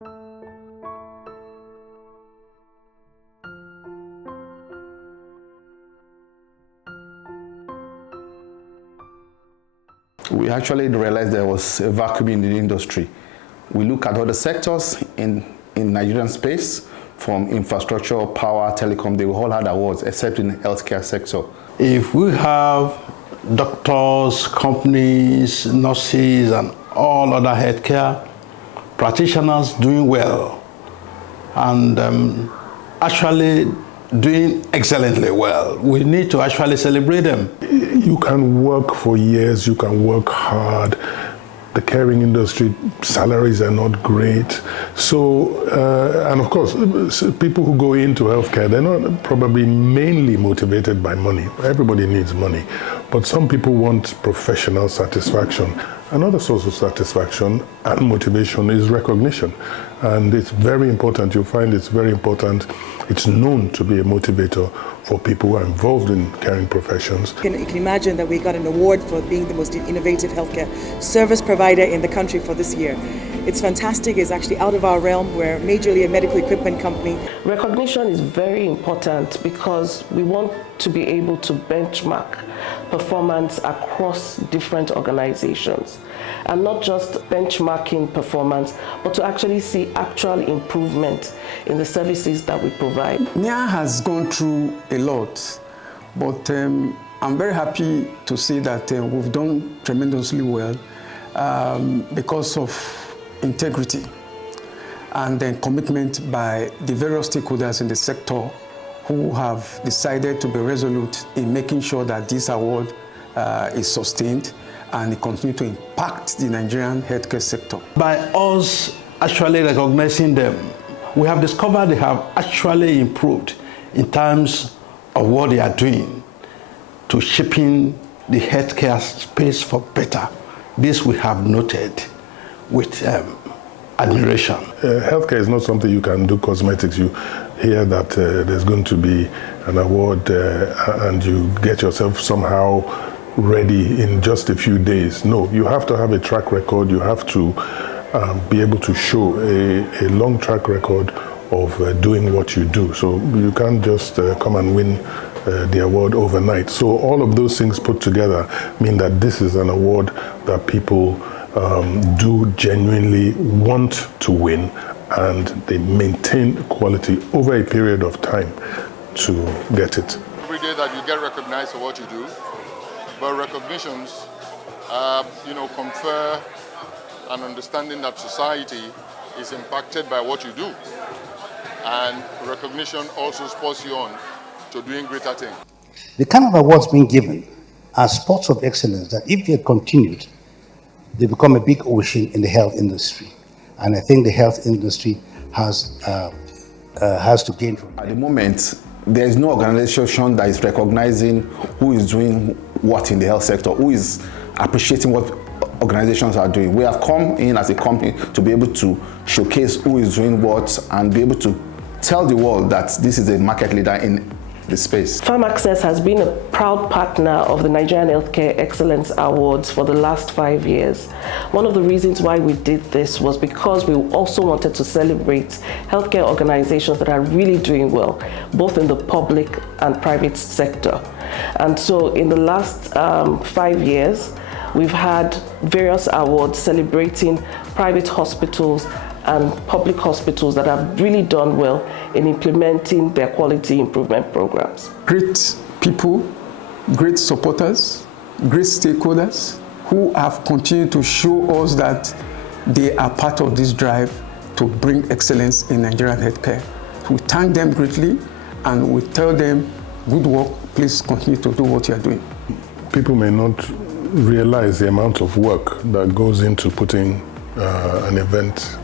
We actually realized there was a vacuum in the industry. We look at other sectors in Nigerian space, from infrastructure, power, telecom, they all had awards except in the healthcare sector. If we have doctors, companies, nurses, and all other healthcare practitioners doing well and actually doing excellently well, we need to actually celebrate them. You can work for years, you can work hard. The caring industry, salaries are not great. So, and of course, people who go into healthcare, they're not probably mainly motivated by money. Everybody needs money. But some people want professional satisfaction. Another source of satisfaction and motivation is recognition. And it's very important, you'll find it's very important. It's known to be a motivator for people who are involved in caring professions. You can imagine that we got an award for being the most innovative healthcare service provider in the country for this year. It's fantastic. It's actually out of our realm. We're majorly a medical equipment company. Recognition is very important because we want to be able to benchmark performance across different organizations, and not just benchmarking performance, but to actually see actual improvement in the services that we provide. Nhea has gone through a lot, but I'm very happy to say that we've done tremendously well because of integrity and then commitment by the various stakeholders in the sector who have decided to be resolute in making sure that this award is sustained and it continues to impact the Nigerian healthcare sector. By us actually recognizing them, we have discovered they have actually improved in terms of what they are doing to shaping the healthcare space for better. This we have noted with admiration. Healthcare is not something you can do cosmetics. You hear that there's going to be an award and you get yourself somehow ready in just a few days. No, you have to have a track record. You have to be able to show a long track record of doing what you do. So you can't just come and win the award overnight. So all of those things put together mean that this is an award that people do genuinely want to win, and they maintain quality over a period of time to get it. Every day that you get recognized for what you do, but recognitions, confer an understanding that society is impacted by what you do, and recognition also spurs you on to doing greater things. The kind of awards being given are sports of excellence that, if they continued, they become a big ocean in the health industry, and I think the health industry has to gain from it. At the moment, there is no organization that is recognizing who is doing what in the health sector, who is appreciating what organizations are doing. We have come in as a company to be able to showcase who is doing what and be able to tell the world that this is a market leader in the space. Farm Access has been a proud partner of the Nigerian Healthcare Excellence Awards for the last 5 years. One of the reasons why we did this was because we also wanted to celebrate healthcare organizations that are really doing well, both in the public and private sector. And so in the last 5 years, we've had various awards celebrating private hospitals and public hospitals that have really done well in implementing their quality improvement programs. Great people, great supporters, great stakeholders who have continued to show us that they are part of this drive to bring excellence in Nigerian healthcare. We thank them greatly and we tell them, good work, please continue to do what you are doing. People may not realize the amount of work that goes into putting an event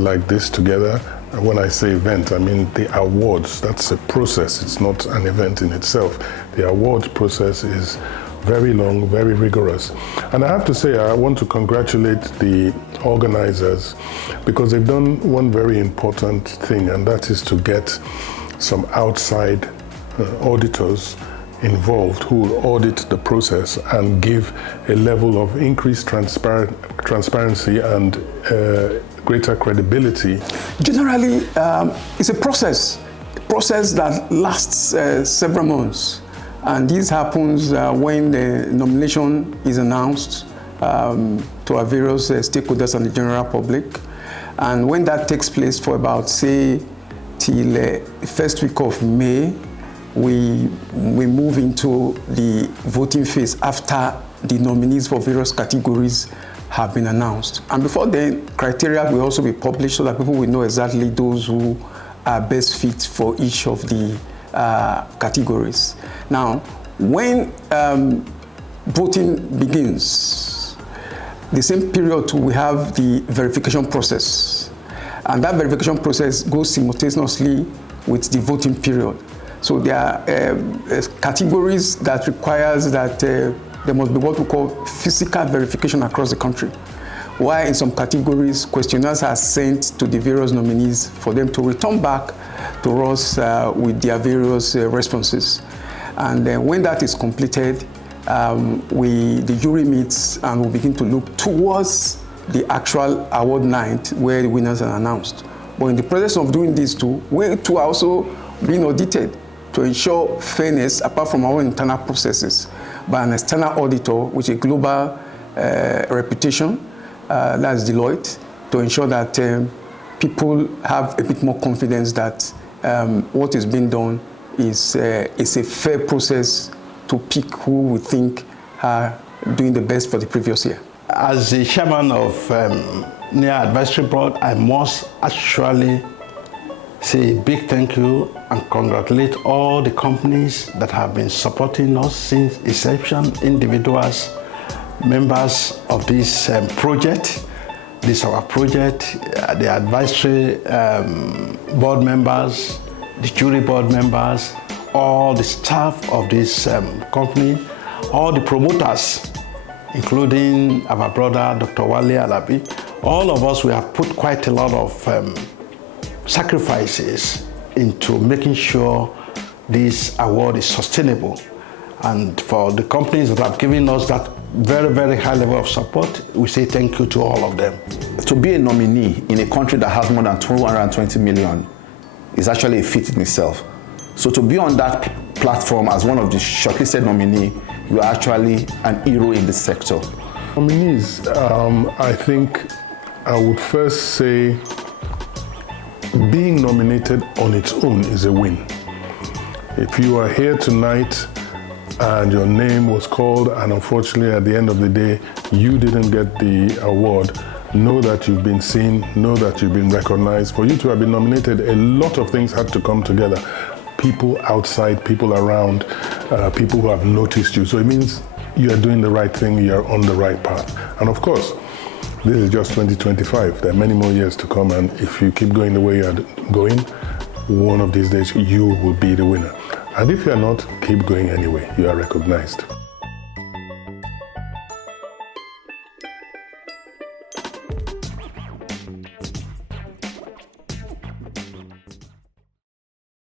like this together. And when I say event, I mean the awards. That's a process. It's not an event in itself. The awards process is very long, very rigorous. And I have to say, I want to congratulate the organizers because they've done one very important thing, and that is to get some outside auditors involved who will audit the process and give a level of increased transparency and greater credibility? Generally, it's a process that lasts several months. And this happens when the nomination is announced to our various stakeholders and the general public. And when that takes place for about, say, till the first week of May, we move into the voting phase after the nominees for various categories have been announced. And before then, criteria will also be published so that people will know exactly those who are best fit for each of the categories. Now, when voting begins, the same period we have the verification process. And that verification process goes simultaneously with the voting period. So there are categories that requires that there must be what we call physical verification across the country. While in some categories, questionnaires are sent to the various nominees for them to return back to us with their various responses. And then when that is completed, the jury meets and we begin to look towards the actual award night where the winners are announced. But in the process of doing these two, we too are also being audited to ensure fairness apart from our internal processes by an external auditor with a global reputation, that's Deloitte, to ensure that people have a bit more confidence that what is being done is a fair process to pick who we think are doing the best for the previous year. As the chairman of Nhea Advisory Board, I must actually say a big thank you and congratulate all the companies that have been supporting us since inception, individuals, members of this project. This is our project, the advisory board members, the jury board members, all the staff of this company, all the promoters, including our brother, Dr. Wale Alabi. All of us, we have put quite a lot of sacrifices into making sure this award is sustainable. And for the companies that have given us that very, very high level of support, we say thank you to all of them. To be a nominee in a country that has more than 220 million is actually a feat in itself. So to be on that platform as one of the shortlisted nominees, you are actually an hero in this sector. Nominees, I think I would first say being nominated on its own is a win. If you are here tonight and your name was called and unfortunately at the end of the day you didn't get the award, know that you've been seen, know that you've been recognized. For you to have been nominated, a lot of things had to come together. People outside, people around, people who have noticed you. So it means you are doing the right thing, you are on the right path. And of course, this is just 2025. There are many more years to come, and if you keep going the way you are going, one of these days you will be the winner. And if you are not, keep going anyway. You are recognized.